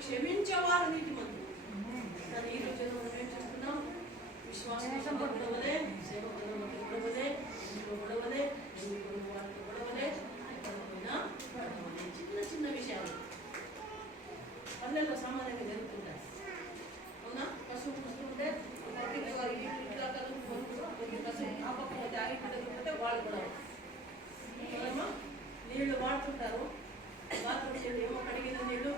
క్షమించేవారు నీతిమంతులు. కానీ ఈ రోజు మనం ఏం చేస్తున్నాం? విశ్వాసం గొడవలే, సేవ గొడవలే, ఇంట్లో గొడవలే, వాళ్ళతో గొడవలే, చిన్న చిన్న విషయాలు పల్లెల్లో సామాన్యంగా జరుగుతుంటాయి. అవునా? పశువు వస్తుంటే ఇట్లా కలుపుకుంటూ కసువు ఆ పక్క పోతే ఆ ఇంటి దగ్గర వాళ్ళు కూడా నీళ్లు వాడుతుంటారు. బాత్రూమ్ నీళ్ళు ఏమో కడిగిన నీళ్ళు